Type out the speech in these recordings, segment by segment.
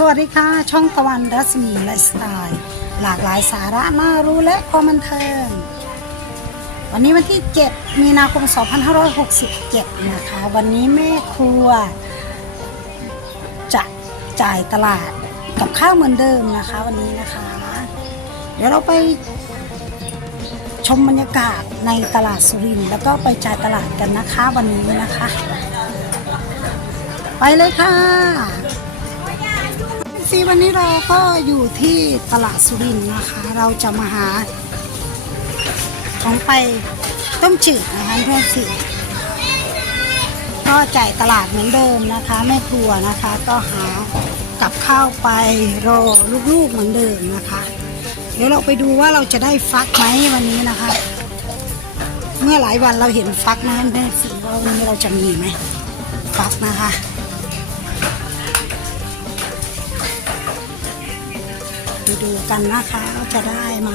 สวัสดีค่ะ ช่องตะวันรัศมีไลฟ์สไตล์ หลากหลายสาระน่ารู้และความบันเทิง วันนี้วันที่ 7 มีนาคม 2567 นะคะ วันนี้แม่ครัว จะจ่ายตลาดกับข้าวเหมือนเดิมนะคะ วันนี้นะคะ เดี๋ยวเราไปชมบรรยากาศในตลาดสุรินทร์แล้วก็ไปจ่ายตลาดกันนะคะวันนี้นะคะ ไปเลยค่ะ ซีวันนี้เราก็อยู่ที่ตลาดสุรินทร์นะคะ เราจะมาหา ของไปต้มจืดนะคะเพื่อนสิก็จ่ายตลาดเหมือนเดิมนะคะแม่ครัวนะคะ ก็หากับข้าวไปรอลูกๆเหมือนเดิมนะคะ เดี๋ยวเราไปดูว่าเราจะได้ฟักไหมวันนี้นะคะ เมื่อหลายวันเราเห็นฟักนะแม่สิว่าวันนี้เราจะมีไหมฟักนะคะ ไปดูกันนะคะว่าจะได้ไหม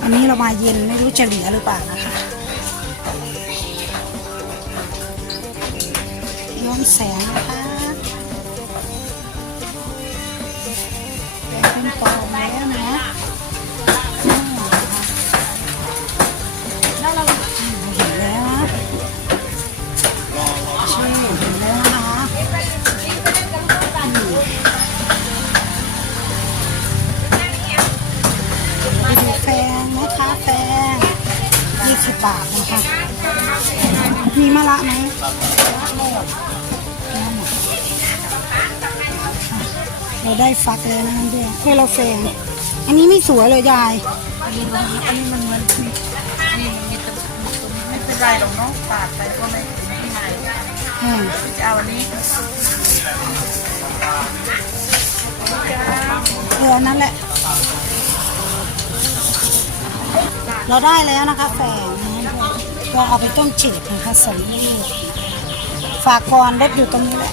วันนี้เรามาเย็นไม่รู้จะเหลือหรือเปล่านะคะย้อนแสงนะคะเป็นปอ เราได้ฟักเลยนะเพื่อนเพื่อเราแฟงอันนี้ไม่สวยเลยยายอันนี้มันมันเหมือนนี่มันมีตรงไม่เป็นไรหรอกเนาะปาดไปก็ไม่ไม่หายจะเอาอันนี้เอออันนั้นแหละ เราได้แล้วนะคะแฟงนก็เอาไปต้มจืดนะคะสองลูกฝากก่อนรถอยู่ตรงนี้แหละ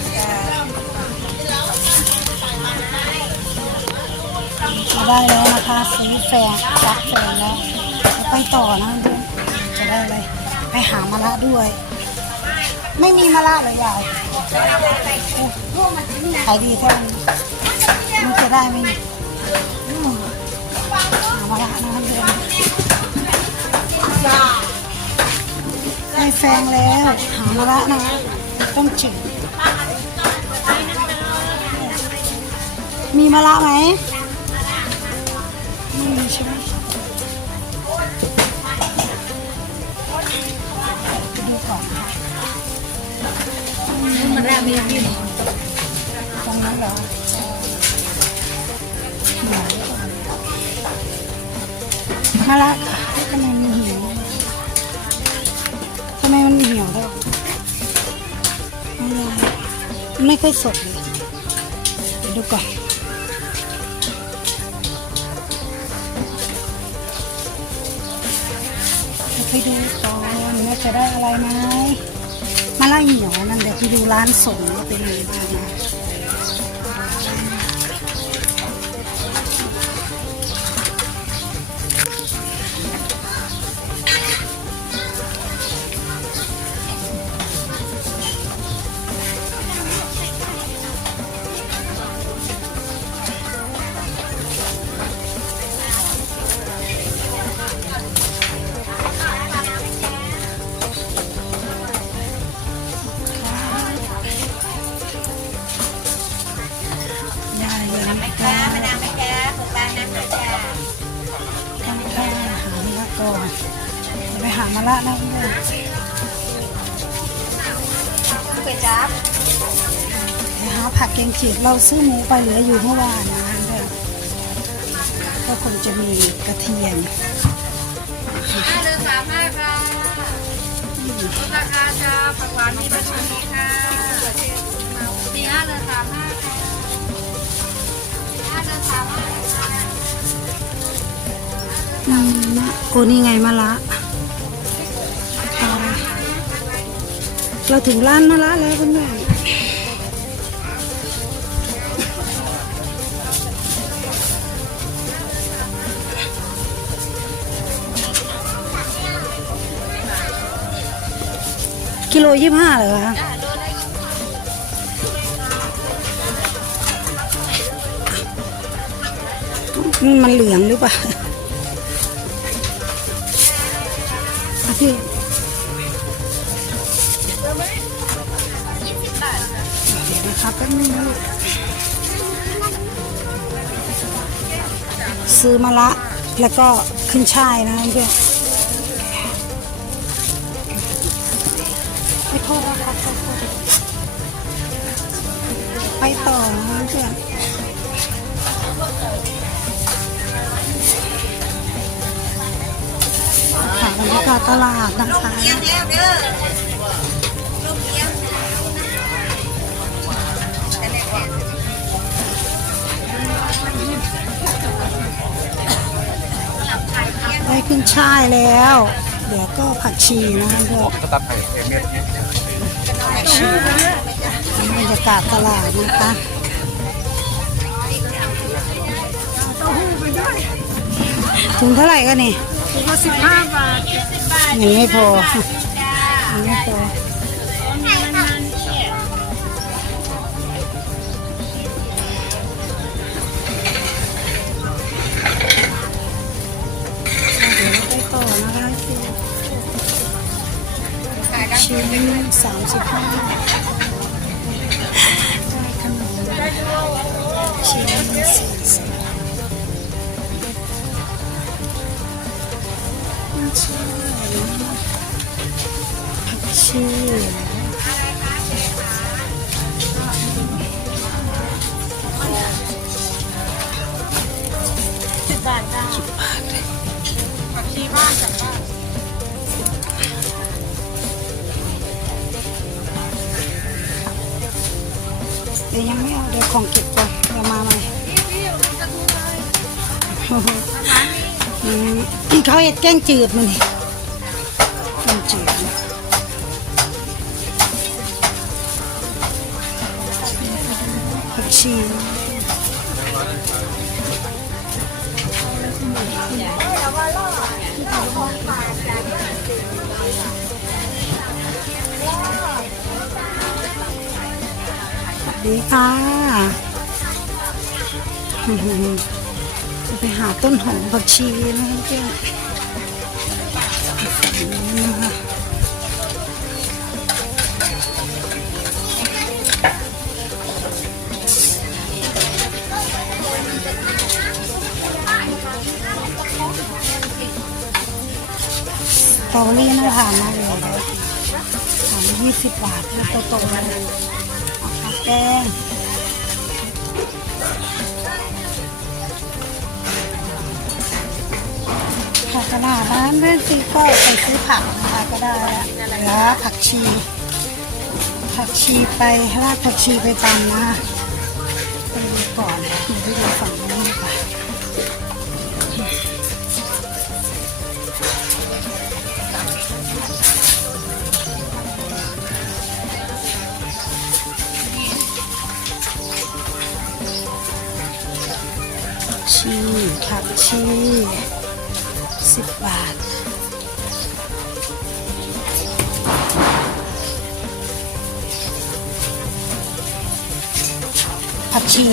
เราได้แล้วนะคะซื้อแฟนรักแฟนแล้วไปต่อนะเพื่อนจะได้เลยไปหามะระด้วย ไม่มีมะระเลยยายขายดีเท่านี้มันจะได้ไหมเนี่ยอืมหามะระนะเพื่อนได้แฟงแล้วหามะระนะต้องจืดมีมะระไหม ใช่ไหมดูก่อนค่ะมันแรกมีพี่ตรงนั้นเหรอไหนมาละทำไมมันเหี่ยวทำไมมันเหี่ยวด้วยไมันไม่ค่อยสดเลยเดี๋ยวดูก่อน จะได้อะไรไหมมาไล่เหนียวนั่นเดี๋ยวไปดูร้านส่งว่าเป็นยังไงบ้างนะ ก่อนไปหามะละนะเพื่อนก๋วยจั๊บไปหาผักแกงจืดเราซื้อหมูไปเหลืออยู่เมื่อวานนะเพื่อนก็คงจะมีกระเทียมห้าเดือนสามห้าค่ะลดราคาจ้าผักหวานมีบัญชีค่ะสี่ห้าเดือนสามห้าค่ะห้าเดือนสามห้าค่ะ โอ้นี่ไงมะละเราถึงร้านมะละแล้วคุณแม่กิโลยี่ห้าเหรอคะมันเหลืองหรือเปล่า เดี๋ยวนะครับแป๊บนึงนะลูกซื้อมาละแล้วก็ขึ้นช่ายนะเพื่อนไปโทษนะครับไปต่อนะเพื่อนค่ะบรรยากาศตลาดนะคะ ได้ขึ้นช่ายแล้ว เดี๋ยวก็ผักชีนะคะเพื่อนก็ตัดไข่เอเมสบรรยากาศตลาดนะคะถุงเท่าไหร่กันนี่ถุงละสิบห้าบาทยังไม่พอยังไม่พอ นสา เดี๋ยวยังไม่เอาเดี๋ยวของเก็บก่อนเดี๋ยวมาใหม่เขาเห็ดแกงจืดมันนี่แกงจืดผักชี ดีค่ะจะไปหาต้นหอมผักชีนะคะเพื่อนตอรี่น่าทานมากเลยสามยี่สิบบาทแล้วโตๆเลย แป้งผักตลาดร้านเรื่องซีก็ไปซื้อผักนะคะก็ได้แล้วผักชี ผักชีไปรากผักชีไปตำนะคะ สิบบาท ผักชี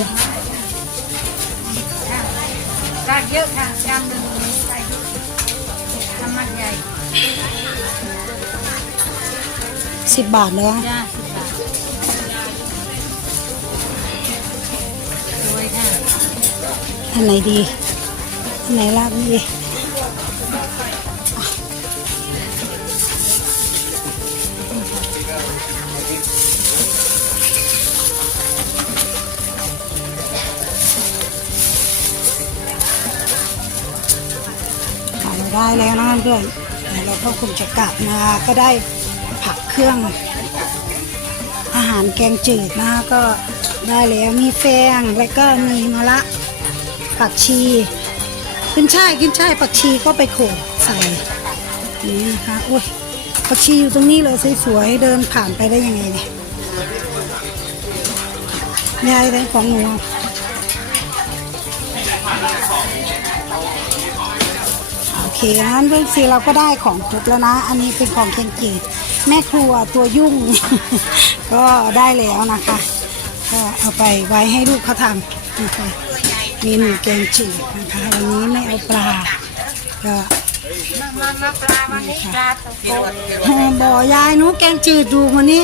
รากเยอะค่ะจานหนึ่งใส่น้ำมันใหญ่สิบบาทเลยอะจ้าสิบบาทสวยค่ะอันไหนดี อันไหนรากดี ได้แล้วนะเพื่อนเดี๋ยวเราก็คงจะกลับมาก็ได้ผักเครื่อง อาหารแกงจืดนะก็ได้แล้วมีแฟงแล้วก็มีมะระผักชีขึ้นช่ายขึ้นช่ายผักชีก็ไปโขลกใส่นี่นะคะโอ้ยผักชีอยู่ตรงนี้เลยสวยๆเดินผ่านไปได้ยังไงเนี่ยยายได้ของหนู เคงั้นเรื่องซีเราก็ได้ของครบแล้วนะ อันนี้เป็นของแกงจืดแม่ครัวตัวยุ่ง ก็ได้แล้วนะคะ ก็เอาไปไว้ให้ลูกเขาทำนะคะเมนูแกงจืดนะคะวันนี้ไม่เอาปลาก็มามาปลาวันนี้ปลาตะโกนห่อบ่อยายหนูแกงจืดดูวันนี้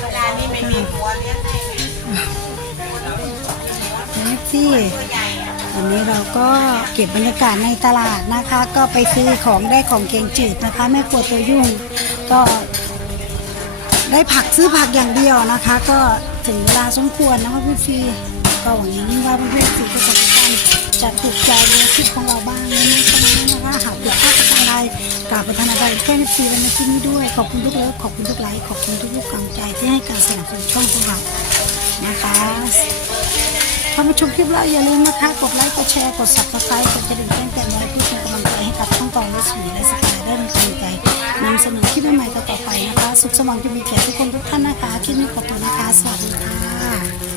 เวลานี้ไม่มีหั วันนี้เราก็เก็บบรรยากาศในตลาดนะคะ ก็ไปซื้อของได้ของแกงจืดนะคะแม่ครัวตัวยุ่งก็ได้ผักซื้อผักอย่างเดียวนะคะ ก็ถึงเวลาสมควรนะคะพี่ฟีก็หวังอย่างว่าเพื่อนๆสื่อประสบการณ์จะถูกใจในคลิปของเราบ้างในช่วงนี้นะคะหากผิดพลาดประการใดกราบประธานาธิบดีแค่ในฟีและในที่นี้ด้วยขอบคุณทุกเลิฟขอบคุณทุกไลค์ขอบคุณทุกกำลังใจที่ให้การสนับสนุนช่องของเรานะคะ ถ้ามาชมคลิปแล้วอย่าลืมนะคะ กดไลค์กดแชร์กดซับสไครต์กดกระดิ่งแจ้งเตือนไว้เพื่อเป็นกำลังใจให้กับช่องตองและสีและสกายได้มีกำลังใจนำเสนอคลิปใหม่ๆต่อไปนะคะ สุขสมองจะมีแก่ทุกคนทุกท่านนะคะคลิปนี้ขอตัวนะคะ สวัสดีค่ะ